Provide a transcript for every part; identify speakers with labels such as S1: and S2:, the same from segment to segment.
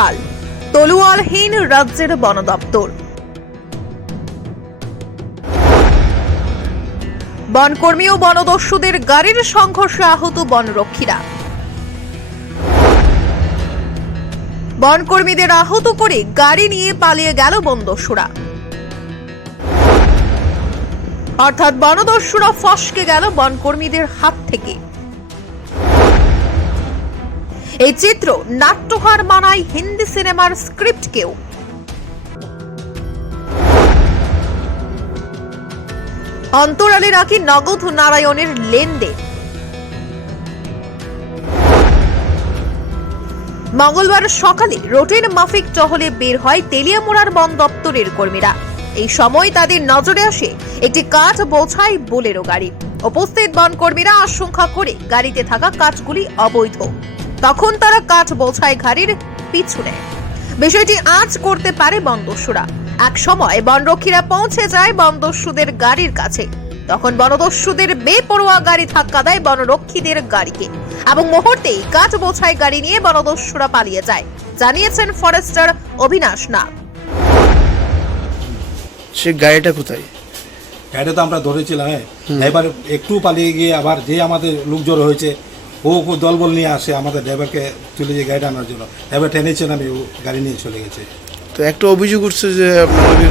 S1: ঢাল তলুয়ালহীন রাজ্যের বন দপ্তর। বনকর্মী ও বনদস্যুদের গাড়ির সংঘর্ষে আহত বনরক্ষীরা। বনকর্মীদের আহত করে গাড়ি নিয়ে পালিয়ে গেল বনদস্যুরা। অর্থাৎ বনদস্যুরা ফসকে গেল বনকর্মীদের হাত থেকে। এই চিত্র নাট্যকার মানায় হিন্দি সিনেমার স্ক্রিপ্টকেও। অন্তরালে রাখি নগদ নারায়ণের লেনদেন। মঙ্গলবার সকালে রুটিন মাফিক টহলে বের হয় তেলিয়ামোড়ার বন দপ্তরের কর্মীরা। এই সময় তাদের নজরে আসে একটি কাঠ বোঝাই বোলেরো গাড়ি। উপস্থিত বন কর্মীরা আশঙ্কা করে গাড়িতে থাকা কাঠগুলি অবৈধ। তখন তারা কাঠ বোঝাই গাড়ির পিছু নেয় বিষয়টি আজ করতে পারে বনদস্যুরা। এক সময় বনরক্ষীরা পৌঁছে যায় বনদস্যুদের গাড়ির কাছে। তখন বনদস্যুদের বেপরোয়া গাড়ি ধাক্কা দেয় বনরক্ষীদের গাড়িকে এবং মুহূর্তেই কাঠ বোঝাই গাড়ি নিয়ে বনদস্যুরা পালিয়ে যায় জানিয়েছেন ফরেস্টার অবিনাশ নাথ
S2: সে গাড়িটা কোথায়?
S3: গাড়িটা তো আমরা ধরেছিলাম হ্যাঁ। এবার একটু পালিয়ে গিয়ে আবার যে আমাদের লোক জড়ো হয়েছে ও দলবল নিয়ে আসে আমাদের ড্রাইভারকে চলে যে গাড়িটা আনার জন্য। ড্রাইভার টেনেছে নামে ও গাড়ি নিয়ে চলে গেছে।
S2: তো একটা অভিযোগ উঠছে যে আপনাদের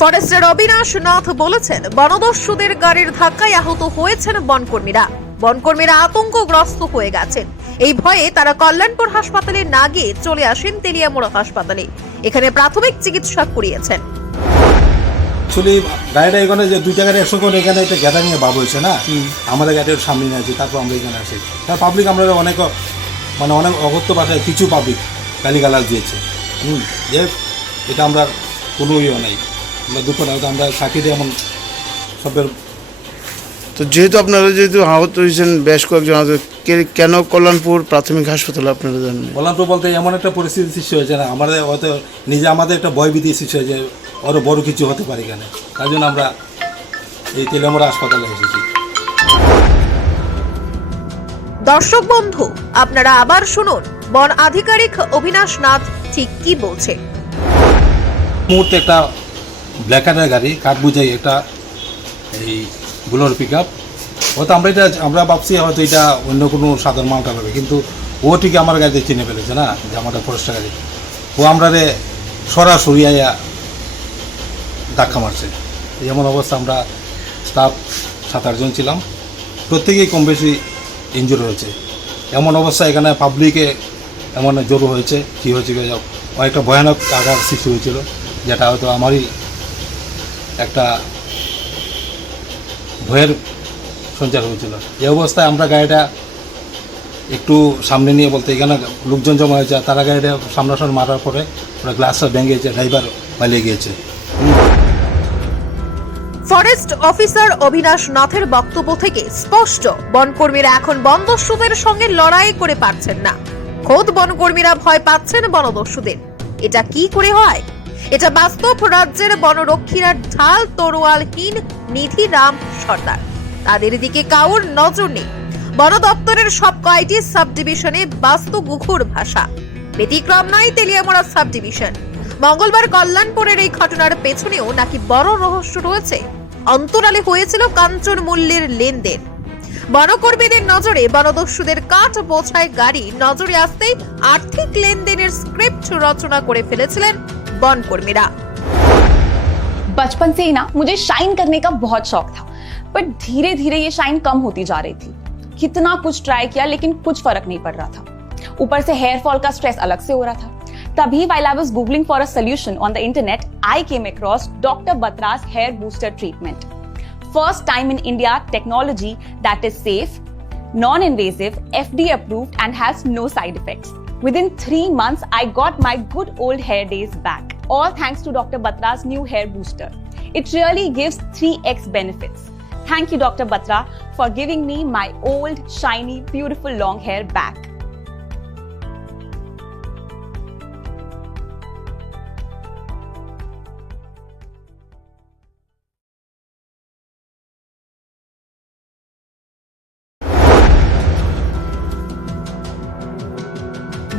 S1: ফরেস্টার অবিনাশ নাথ বলেছেন বনদস্যুদের গাড়ির ধাক্কায় আহত হয়েছেন বনকর্মীরা। বনকর্মীরা আতঙ্কগ্রস্ত হয়ে গেছেন। এই ভয়ে তারা কল্যাণপুর হাসপাতালে না গিয়ে চলে আসেন তেলিয়ামুড়া হাসপাতালে। এখানে প্রাথমিক চিকিৎসা করিয়েছেন।
S3: অ্যাকচুয়ালি গাড়িটা এখানে যে দুইটা গাড়ি একশো করে এখানে একটা গ্যাদা নিয়ে বাব হয়েছে না আমাদের গাড়ির সামনে নিয়ে আছে তারপর আমরা এখানে আসি। তার পাবলিক আমরা অনেক মানে অনেক অগত্য ভাষায় কিছু পাবলিক গালিগালাজ দিয়েছে। হুম যে এটা আমরা কোনো ইয়ে নাই। আমরা দুঃখ না আমরা দিয়ে এমন সবের
S2: তো যেহেতু আপনারা যেহেতু আহত হয়েছেন বেশ কয়েকজন আহত, কেন কল্যাণপুর প্রাথমিক হাসপাতালে আপনারা জানেন
S3: তো বলতে এমন একটা পরিস্থিতি সৃষ্টি হয়েছে না আমাদের হয়তো নিজে আমাদের একটা ভয়ভীতি সৃষ্টি হয়েছে। আরও বড় কিছু হতে পারে এখানে। তার জন্য আমরা এই তেলামরা হাসপাতালে এসেছি।
S1: দর্শক বন্ধু আপনারা আবার শুনুন বন আধিকারিক অবিনাশ নাথ ঠিক কি বলছে।
S3: মুহূর্তে একটা ব্ল্যাক কালার গাড়ি কাঠ বুঝাই একটা এই বুলোর পিক আপ হয়তো আমরা এটা আমরা ভাবছি হয়তো এটা অন্য কোনো সাধারণ মালটা পাবে কিন্তু ও ঠিক আমার গাড়িতে চিনে ফেলেছে না যে আমাদের ফরেস্টার গাড়ি। ও আমরা রে সরাসরি আয়া ধাক্কা মারছে। এমন অবস্থা আমরা স্টাফ সাত আটজন ছিলাম। প্রত্যেকেই কম বেশি ইনজুর হয়েছে এমন অবস্থা এখানে পাবলিকে এমন কী হয়েছে কি হয়েছে, একটা ভয়ানক আঘাত সৃষ্টি হয়েছিল যেটা হয়তো আমারই একটা ভয়ের সঞ্চার হয়েছিল। এই অবস্থায় আমরা গাড়িটা একটু সামনে নিয়ে বলতে এখানে লোকজন জমা হয়েছে তারা গাড়িটা সামনাসামনি মারার পরে ওরা গ্লাসটা ভেঙেছে ড্রাইভার পালিয়ে গিয়েছে।
S1: ফরেস্ট অফিসার অবিনাশ নাথের বক্তব্য থেকে স্পষ্ট, বনকর্মীরা এখন বনদস্যুদের সঙ্গে লড়াই করে পারছেন না। খোদ বনকর্মীরা ভয় পাচ্ছেন বনদস্যুদের। এটা কি করে হয়? এটা বাস্তব রাজ্যের বনরক্ষীরা ঢাল তরোয়ালহীন নিধি রাম সর্দার। তাদের দিকে কাউর নজর নেই। বন দপ্তরের সব কয়টি সাব ডিভিশনে বাস্তু গুখুর ভাষা। ব্যতিক্রম নয় তেলিয়ামোড়া সাব ডিভিশন মঙ্গলবার কল্যাণপুরের এই ঘটনার পেছনেও নাকি বড় রহস্য রয়েছে। অন্তরালে হয়েছিল কাঞ্চন মূল্যের লেনদেন বনকর্মীদের নজরে বনদস্যুদের কাঠ বোঝায় গাড়ি নজরে আসতেই আর্থিক লেনদেনের স্ক্রিপ্ট রচনা করে ফেলেছিলেন বনকর্মীরা
S4: बचपन से ही ना मुझे शाइन करने का बहुत शौक था पर धीरे धीरे ये शाइन कम होती जा रही थी कितना कुछ ट्राई किया लेकिन कुछ फर्क नहीं पड़ रहा था ऊपर से हेयर फॉल का स्ट्रेस अलग से हो रहा था तभी while I was googling for a solution on the internet, I came across Dr. Batra's hair booster treatment. First time in India technology that is safe, non-invasive, FDA approved and has no side effects. Within three months, I got my good old hair days back. All thanks to Dr. Batra's new hair booster. It really gives 3x benefits. Thank you, Dr. Batra, for giving me my old, shiny, beautiful long hair back.